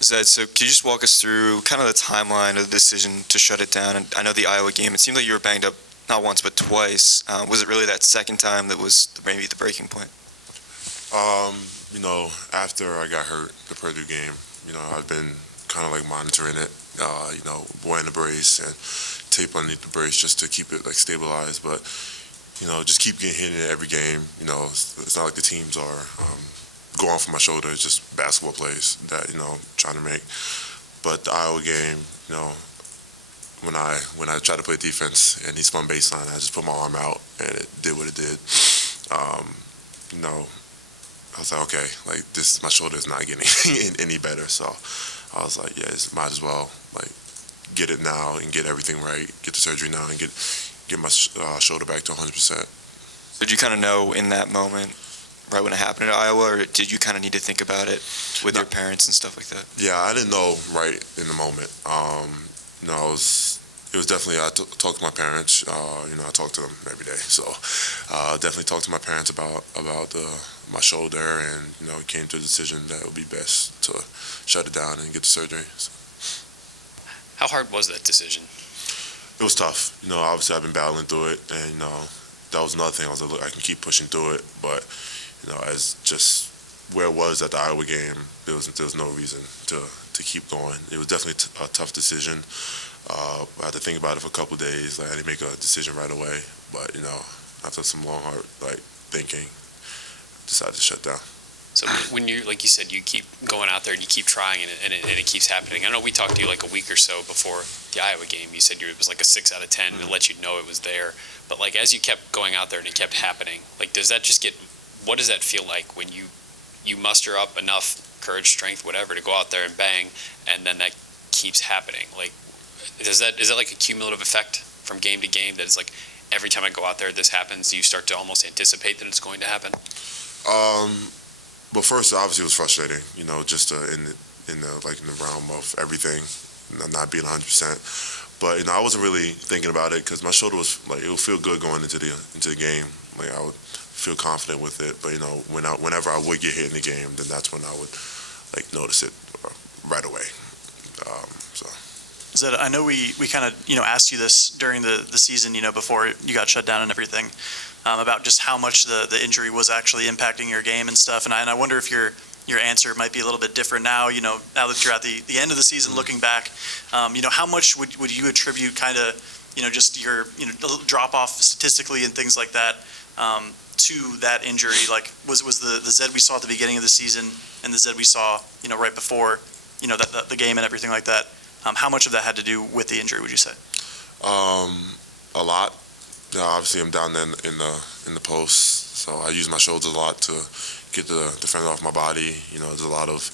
Zed, so could you just walk us through kind of the timeline of the decision to shut it down? And I know the Iowa game, it seemed like you were banged up not once but twice. Was it really that second time that was maybe the breaking point? Um, After I got hurt the Purdue game, I've been kind of like monitoring it. Wearing the brace and tape underneath the brace just to keep it like stabilized. But just keep getting hit in it every game. It's not like the teams are going for my shoulder. It's just basketball plays that trying to make. But the Iowa game, when I tried to play defense and he spun baseline, I just put my arm out and it did what it did. Um, you know, I was like, okay, like this, my shoulder is not getting any better. So I was like, yeah, might as well like get it now and get everything right, get the surgery now and get my shoulder back to 100%. Did you kind of know in that moment, right when it happened at Iowa, or did you kind of need to think about it with your parents and stuff like that? Yeah, I didn't know right in the moment. It was definitely, I talked to my parents, I talk to them every day. So definitely talked to my parents about my shoulder and, came to a decision that it would be best to shut it down and get the surgery. So. How hard was that decision? It was tough. Obviously I've been battling through it and, that was another thing. I was like, look, I can keep pushing through it, but, as just where it was at the Iowa game, there was no reason to keep going. It was definitely a tough decision. I had to think about it for a couple of days. Like I didn't make a decision right away, but after some long hard thinking, decided to shut down. So when you, like you said, you keep going out there and you keep trying and it keeps happening. I know we talked to you like a week or so before the Iowa game. You said it was like a 6 out of 10 and it let you know it was there. But like as you kept going out there and it kept happening, like what does that feel like when you muster up enough courage, strength, whatever to go out there and bang, and then that keeps happening? Like is that like a cumulative effect from game to game that it's like every time I go out there this happens, you start to almost anticipate that it's going to happen? But first, obviously, it was frustrating. Just in the realm of everything, not being 100%. But I wasn't really thinking about it because my shoulder was like it would feel good going into the game. Like I would feel confident with it. But whenever I would get hit in the game, then that's when I would like notice it right away. So. Zed, I know we kind of asked you this during the season before you got shut down and everything. About just how much the injury was actually impacting your game and stuff. And I wonder if your answer might be a little bit different now, now that you're at the end of the season looking back. How much would you attribute kind of, just your, drop off statistically and things like that to that injury? Like was the Zed we saw at the beginning of the season and the Zed we saw, right before, the game and everything like that, how much of that had to do with the injury, would you say? A lot. Obviously, I'm down there in the post, so I use my shoulders a lot to get the defender off my body. There's a lot of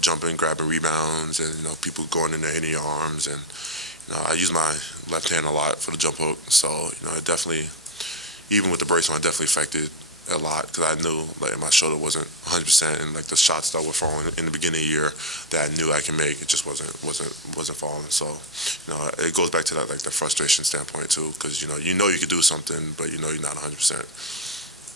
jumping, grabbing rebounds, and people going in there hitting your arms, and I use my left hand a lot for the jump hook. So it definitely, even with the brace on, it definitely affected a lot because I knew like my shoulder wasn't 100%, and like the shots that were falling in the beginning of the year that I knew I can make, it just wasn't falling. So it goes back to that like the frustration standpoint too, because you could do something, but you're not 100%.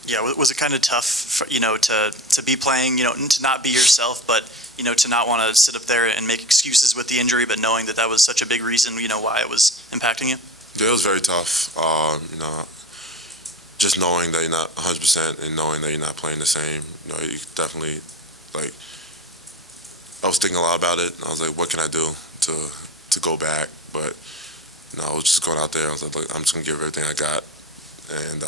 Yeah, was it kind of tough, to be playing, to not be yourself, but to not want to sit up there and make excuses with the injury, but knowing that was such a big reason, why it was impacting you? Yeah, it was very tough. Just knowing that you're not 100% and knowing that you're not playing the same, you definitely, like, I was thinking a lot about it. I was like, what can I do to go back? But, I was just going out there. I was like, look, I'm just going to give everything I got. And,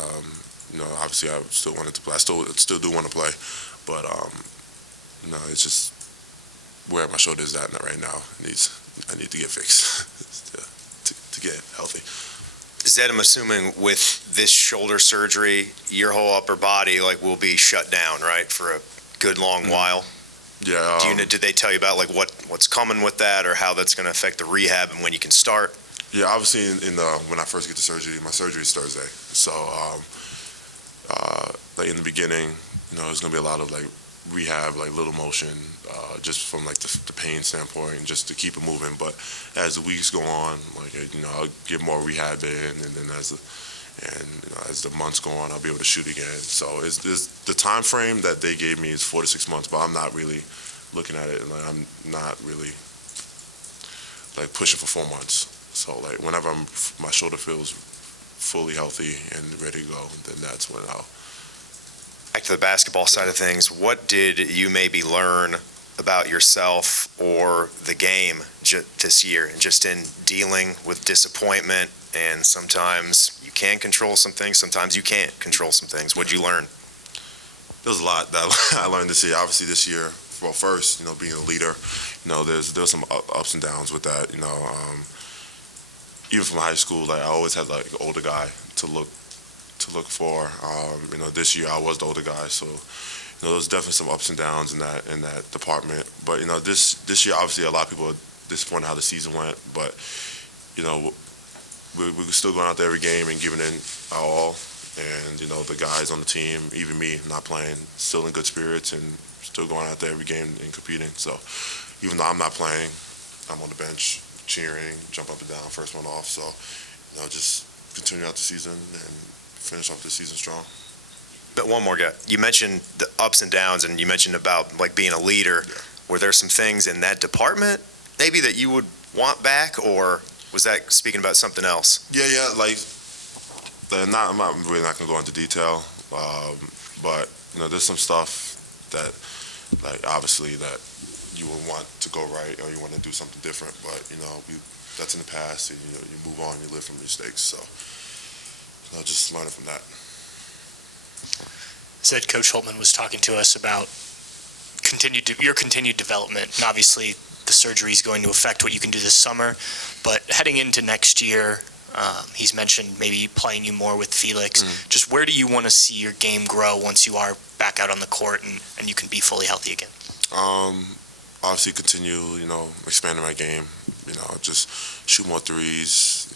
obviously I still wanted to play. I still do want to play. But, it's just where my shoulder is at right now. I need to get fixed to get healthy. Zed, I'm assuming with this shoulder surgery, your whole upper body will be shut down, right, for a good long while. Yeah. Did they tell you about what's coming with that, or how that's going to affect the rehab and when you can start? Yeah, obviously when I first get the surgery, my surgery is Thursday. So in the beginning, there's going to be a lot of rehab, little motion, just from the pain standpoint, just to keep it moving. But as the weeks go on, I'll get more rehab in, and then as the months go on, I'll be able to shoot again. So it's the time frame that they gave me is 4 to 6 months, but I'm not really looking at it, and like, I'm not really like pushing for 4 months. So like whenever my shoulder feels fully healthy and ready to go, then that's when I'll. Back to the basketball side of things, what did you maybe learn about yourself or the game this year, and just in dealing with disappointment, and sometimes you can control some things, sometimes you can't control some things? What'd you learn? There's a lot that I learned this year. Obviously this year, well, first, being a leader, there's some ups and downs with that. Even from high school, like I always had like an older guy to look for. This year I was the older guy, so there's definitely some ups and downs in that department. But this year, obviously, a lot of people are disappointed how the season went. But we're still going out there every game and giving it our all. And the guys on the team, even me, not playing, still in good spirits and still going out there every game and competing. So even though I'm not playing, I'm on the bench cheering, jump up and down, first one off. So just continue out the season and finish off the season strong. But one more guy. You mentioned the ups and downs, and you mentioned about like being a leader. Yeah. Were there some things in that department maybe that you would want back, or was that speaking about something else? Yeah, like I'm not really not gonna go into detail, but there's some stuff that, like obviously that you would want to go right or you want to do something different, but that's in the past, and you move on, you live from mistakes, so just learning from that. Said Coach Holtman was talking to us about your continued development, and obviously the surgery is going to affect what you can do this summer, but heading into next year, he's mentioned maybe playing you more with Felix. Just where do you want to see your game grow once you are back out on the court and you can be fully healthy again? Obviously continue, expanding my game, just shoot more threes,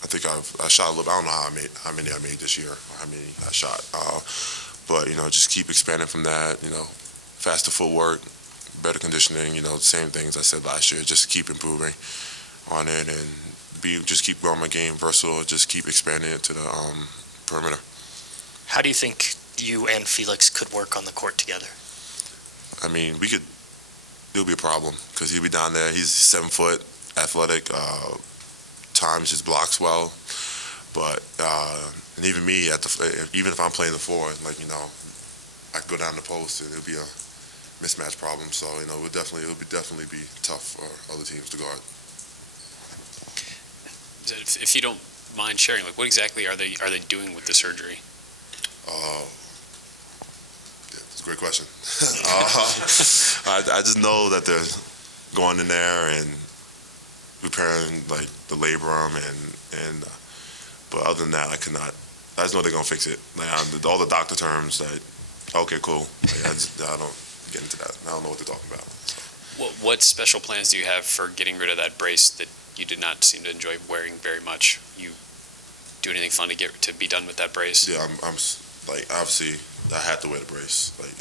I think I shot a little. I don't know how many I made this year, or how many I shot. But just keep expanding from that. Faster footwork, better conditioning. The same things I said last year. Just keep improving on it and just keep growing my game, versatile. Just keep expanding it to the perimeter. How do you think you and Felix could work on the court together? I mean, it'll be a problem because he'll be down there. He's 7 foot, athletic. Times his blocks well, but and even me even if I'm playing the 4, like I could go down the post and it'll be a mismatch problem. So it'll definitely be tough for other teams to guard. If you don't mind sharing, like what exactly are they doing with the surgery? That's a great question. I just know that they're going in there and repairing like the labrum and but other than that I just know they're gonna fix it. Like all the doctor terms that okay, cool. Like, I don't get into that. I don't know what they're talking about. So. What special plans do you have for getting rid of that brace that you did not seem to enjoy wearing very much? You do anything fun to be done with that brace? Yeah, I'm like obviously I had to wear the brace like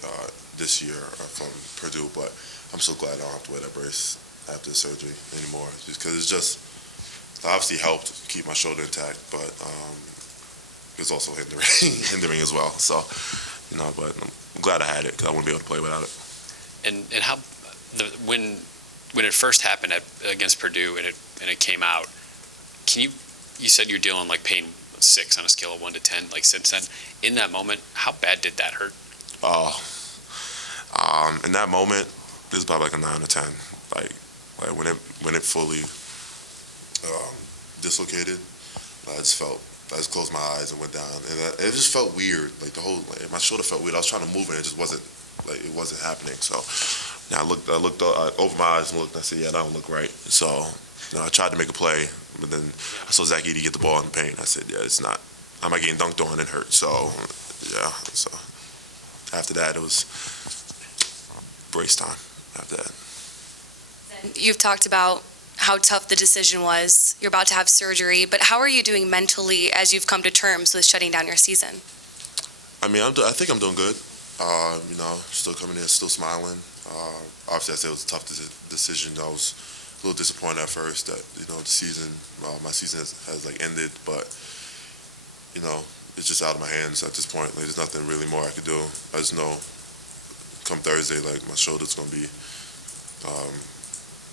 this year from Purdue, but I'm so glad I don't have to wear that brace after the surgery anymore, just because it's obviously helped keep my shoulder intact, but it's also hindering as well. So, but I'm glad I had it because I wouldn't be able to play without it. And how when it first happened against Purdue and it came out, you said you're dealing like pain 6 on a scale of 1 to 10, like since then. In that moment, how bad did that hurt? In that moment, it was about like a 9 or 10. Like when it fully dislocated, I just closed my eyes and went down, and it just felt weird. Like my shoulder felt weird. I was trying to move it, it just wasn't happening. So I looked over my eyes and looked. And I said, "Yeah, that don't look right." So I tried to make a play, but then I saw Zach Edey get the ball in the paint. I said, "Yeah, it's not. I'm not getting dunked on. It hurt." So yeah. So after that, it was brace time. After that. You've talked about how tough the decision was. You're about to have surgery, but how are you doing mentally as you've come to terms with shutting down your season? I mean, I think I'm doing good. Still coming in, still smiling. Obviously, I said it was a tough decision. I was a little disappointed at first that the season, my season has like ended, but it's just out of my hands at this point. Like, there's nothing really more I could do. I just know come Thursday, like my shoulder's gonna be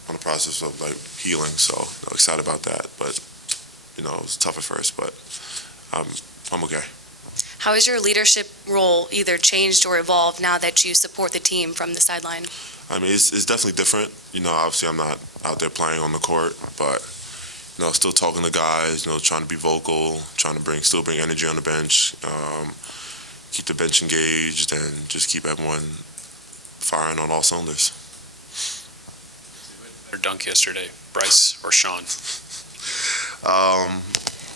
on the process of like healing. So excited about that. But it was tough at first, but I'm okay. How has your leadership role either changed or evolved now that you support the team from the sideline? I mean, it's definitely different. Obviously I'm not out there playing on the court, but still talking to guys. Trying to be vocal, trying to still bring energy on the bench, keep the bench engaged, and just keep everyone firing on all cylinders. Or dunk yesterday, Bryce or Sean?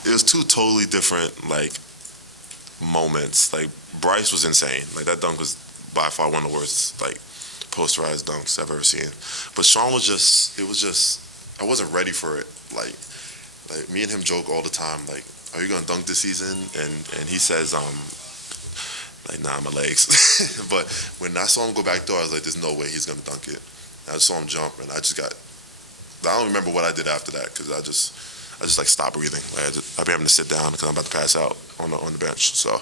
It was two totally different moments. Bryce was insane. That dunk was by far one of the worst posterized dunks I've ever seen. But Sean was just I wasn't ready for it. Me and him joke all the time. Are you gonna dunk this season? And he says, nah, my legs. But when I saw him go back there, I was like, there's no way he's gonna dunk it. And I saw him jump, and I don't remember what I did after that because I just stopped breathing. I'd be having to sit down because I'm about to pass out on the bench. So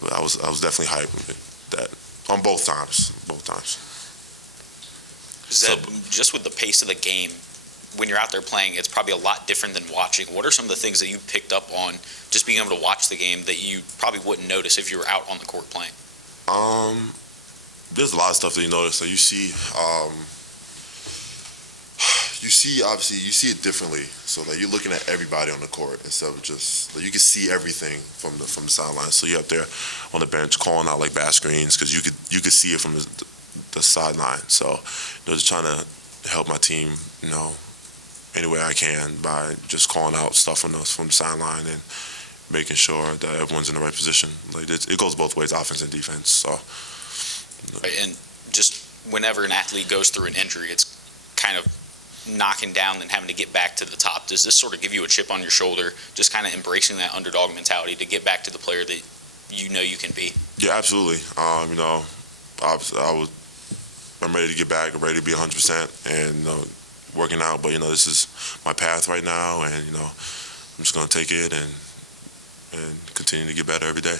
but I was definitely hyped with that on both times. Zed, just with the pace of the game, when you're out there playing, it's probably a lot different than watching. What are some of the things that you picked up on just being able to watch the game that you probably wouldn't notice if you were out on the court playing? There's a lot of stuff that you notice. You see, obviously, you see it differently. So you're looking at everybody on the court instead of just you can see everything from the sideline. So you're up there on the bench calling out back screens because you could see it from the sideline. So just trying to help my team, any way I can by just calling out stuff from the sideline and making sure that everyone's in the right position. It goes both ways, offense and defense. So. Right, and just whenever an athlete goes through an injury, it's kind of knocking down and having to get back to the top. Does this sort of give you a chip on your shoulder, just kind of embracing that underdog mentality to get back to the player that you can be? Yeah, absolutely. I'm ready to get back. I'm ready to be 100% and working out. But this is my path right now, and I'm just gonna take it and continue to get better every day.